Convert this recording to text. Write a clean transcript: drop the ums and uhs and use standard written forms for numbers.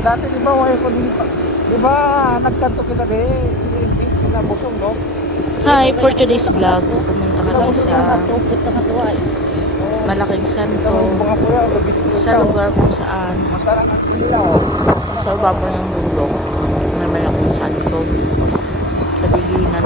Dati di ba, wala ko din pa. Di ba, nagkanto kita na busong, no? Hi, for today's vlog, pumunta kami sa malaking santo sa lugar kung saan sa baba ng bundok na malaking santo sa biginan